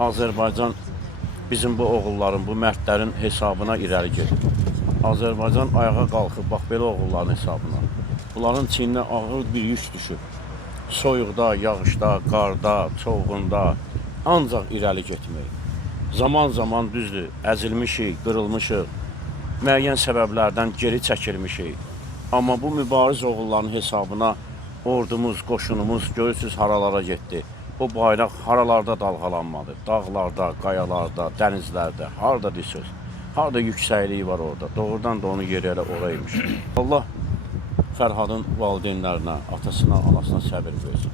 Azərbaycan bizim bu oğulların, bu mərdlərin hesabına irəli gedir. Azərbaycan ayağa qalxıb, bax belə oğulların hesabına. Bunların çiyninə ağır bir yük düşüb. Soyuqda, yağışda, qarda, çoğğunda ancaq irəli getmək. Zaman-zaman düzdür, əzilmişik, qırılmışıq, müəyyən səbəblərdən geri çəkilmişik. Amma bu mübariz oğulların hesabına ordumuz, qoşunumuz görürsünüz haralara getdi. O bayraq haralarda dalğalanmadı. Dağlarda, qayalarda, dənizlərdə, harada deyirsiniz. Harada yüksəkliyi var orada. Doğrudan da onu yeri elə oraymış. Allah Fərhadın valideynlərinə, atasına, anasına səbir versin.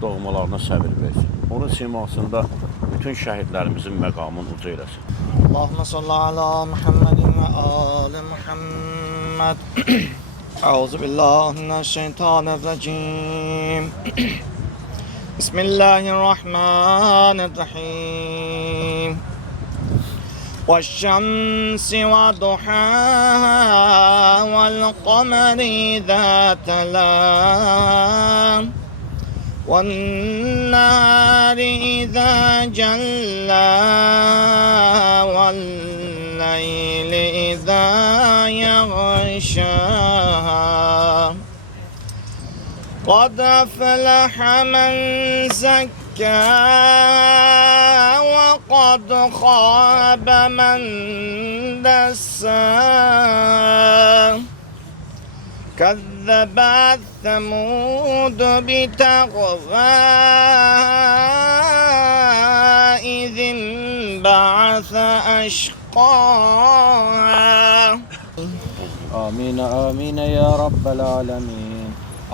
Doğmalarına səbir versin. Onun simasında bütün şəhidlərimizin məqamını uca eləsin. Allahümme salli ala Muhammedin ve ali Muhammed. Euzubillahimineşşeytanirracim. Bismillahirrahmanirrahim. والشمس وضحاها والقمر إذا تلاها والنهار إذا جلاها والليل إذا يغشاها قد أفلح من زكاها وقد خاب من دساها كذبت ثمود بتغواها إذ انبعث أشقاها آمين آمين يا رب العالمين.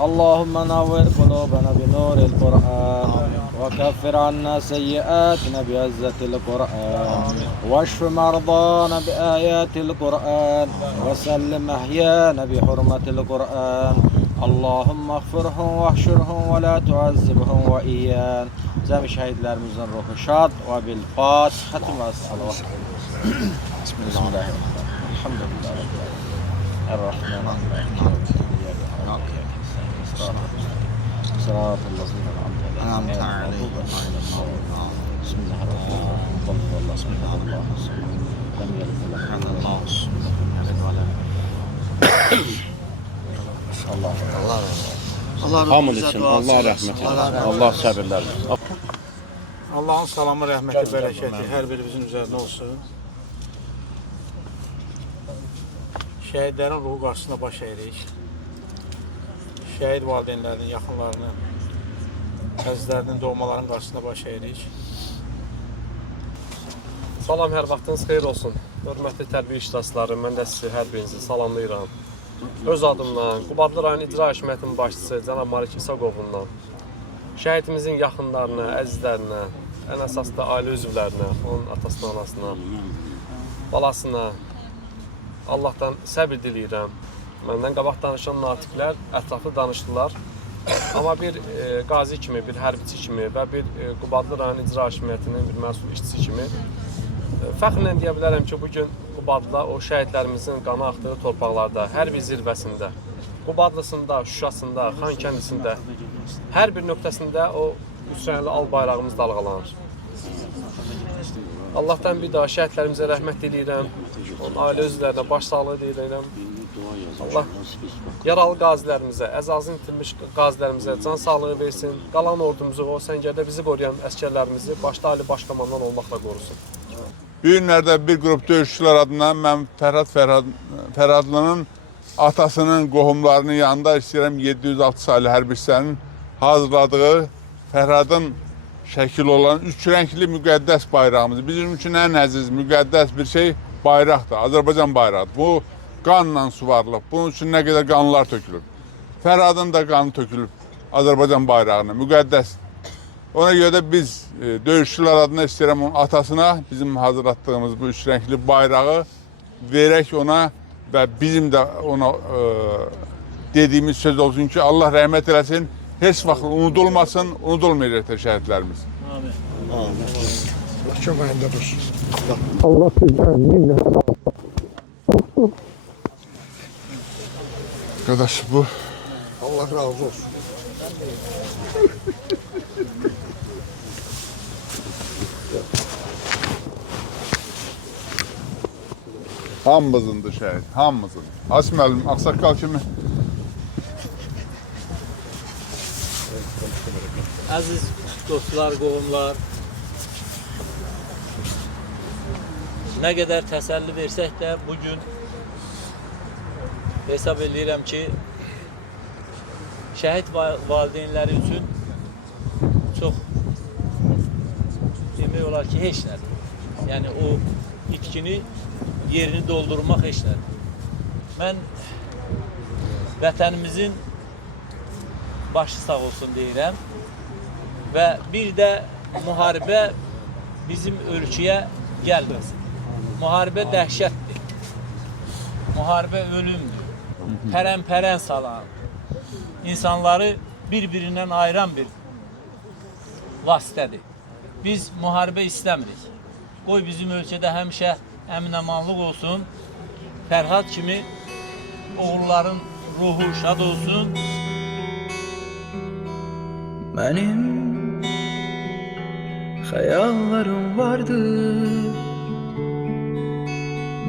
اللهم نور قلوبنا بنور القرآن وكفر عنا سيئاتنا بعزة القرآن واشف مرضانا بآيات القرآن وسلم أحيانا بحرمة القرآن. اللهم اغفرهم واحشرهم ولا تعذبهم وإيان. Cəmi şəhidlərimizin ruhu şad və bil Fatihə və salavat. Bismillahirrahmanirrahim. Elhamdülillah. Errahmanirrahim. صراط الذين أنعمت عليهم بسم الله الرحمن الرحيم. قل هو الله بسم الله الرحمن الرحيم. لم يلد ولم يولد ولم Hamd etsin, Allah rəhmət etsin, Allah səbirlər versin. Allah'ın salamı, rəhməti, bərəkəti hər birimizin üzərində olsun. Şəhidlərin ruhu qarşısında baş əyirik. Şəhid valideynlərinin, yaxınlarını, əzizlərinin, doğmaların qarşısında baş əyirik. Salam, hər vaxtınız xeyir olsun. Hörmətli tərbiyə iştirakçıları, mən də sizi hər birinizi salamlayıram. Öz adımdan, Qubadlı rayon İcra Hakimiyyətinin başçısı cənab Malik İsaqovundan, şəhidimizin yaxınlarına, əzizlərinə, ən əsas da ailə üzvlərinə, onun atasına, anasına, balasına Allahdan səbir diləyirəm. Məndən qabaq danışan natiqlər ətraflı danışdılar. Amma bir qazi kimi, bir hərbiçi kimi və bir Qubadlı rayon İcra Hakimiyyətinin bir məsul işçisi kimi fəxrlə deyə bilərəm ki, bugün Qubadlı o şəhidlərimizin qanı axdığı torpaqlarda, hər bir zirvəsində, Qubadlısında, Şuşasında, Xankəndisində, hər bir nöqtəsində o üç-rəngli al bayrağımız dalğalanır. Allahdan bir daha şəhidlərimizə rəhmət diləyirəm, onun ailə üzvlərinə baş sağlığı diləyirəm. Allah yaralı qazilərimizə, əzazını itirmiş qazilərimizə can sağlığı versin. Qalan ordumuzu, o səngərdə bizi qoruyan əskərlərimizi başda Ali Başkomandan olmaqla qorusun. Bu günlərdə bir qrup döyüşçülər adına mən Fərhadlının atasının qohumlarının yanında istəyirəm 706 saylı hərbi hissənin hazırladığı Fərhadın şəkil olan üç rəngli müqəddəs bayrağımız. Bizim üçün ən əziz, müqəddəs bir şey bayraqdır, Azərbaycan bayrağıdır. Bu qanla suvarılıb, bunun üçün nə qədər qanlar tökülüb. Fərhadın da qanı tökülüb Azərbaycan bayrağına, müqəddəs. Ona görə də biz döyüşçülər adına istəyirəm onun atasına bizim hazırlatdığımız bu üç rəngli bayrağı verək ona və bizim də ona dediyimiz söz olsun ki, Allah rəhmət eləsin, heç vaxt unudulmasın, unudulmayacaqdır şəhidlərimiz. Amin. Allah sizdən minnət Arkadaş bu Allah razı olsun. Hamımızındır şəhid, hamımızın. As müəllim, Ağsaqqal kimi. Əziz dostlar, qohumlar, nə qədər təsəlli versək də bugün hesab edirəm ki, şəhid valideynləri üçün çox demək olar ki, heç nədir. Yəni o itkini yerini doldurmaq heç nədir. Mən vətənimizin başı sağ olsun deyirəm və bir də müharibə bizim ölkəyə gəlməsin. Müharibə dəhşətdir. Müharibə ölümdür. Pərən-pərən salan, insanları bir-birindən ayıran bir vasitədir. Biz müharibə istəmirik. Qoy bizim ölkədə həmişə əmin-amanlıq olsun. Fərhad kimi oğulların ruhu şad olsun. Benim hayallerim vardı,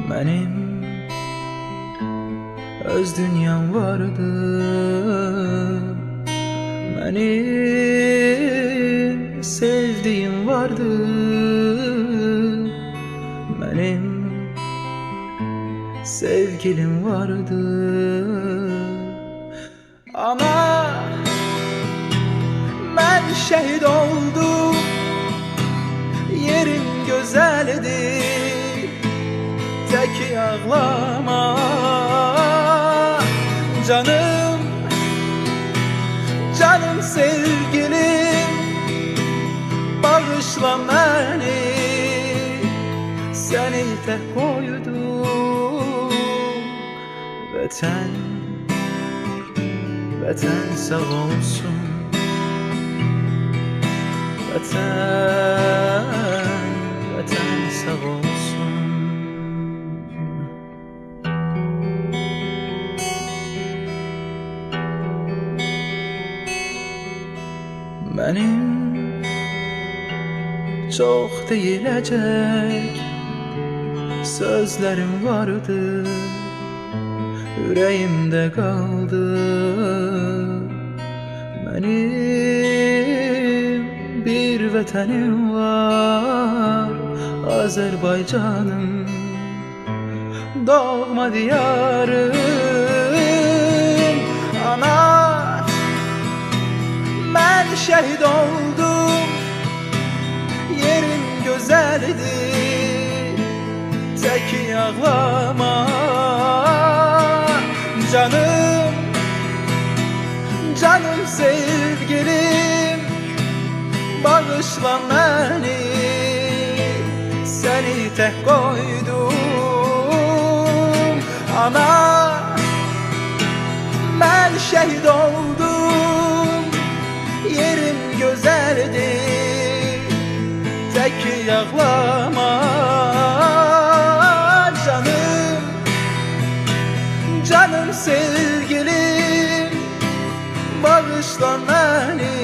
benim öz dünyam vardı, benim sevdiğim vardı, benim sevgilim vardı. Ama ben şehit oldum, yerim güzeldi, tek ağlama canım, canım sevgilim, bağışla beni, seni tek koydum. Vatan, vatan sağ olsun. Vatan, vatan sağ olsun. Benim çok deyilecek sözlerim vardı, yüreğimde kaldı. Benim bir vatanım var, Azerbaycanım, doğma diyarım. Ana, ben şehit oldum, yerim güzeldi, tek ağlama canım, canım sevgilim, bağışla beni, seni tek koydum. Ana, ben şehit oldum, yerim güzeldi, tek ağlama canım, canım sevgilim, bağışla beni,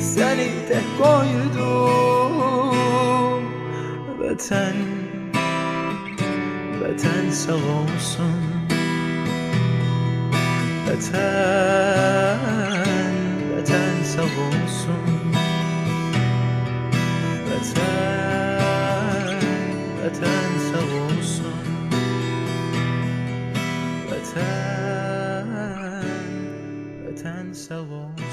seni tek koydum. Vatan, vatan sağ olsun. Vatan, vatan sağ olsun. Vatan, vatan sağ olsun. Vatan, vatan sağ olsun.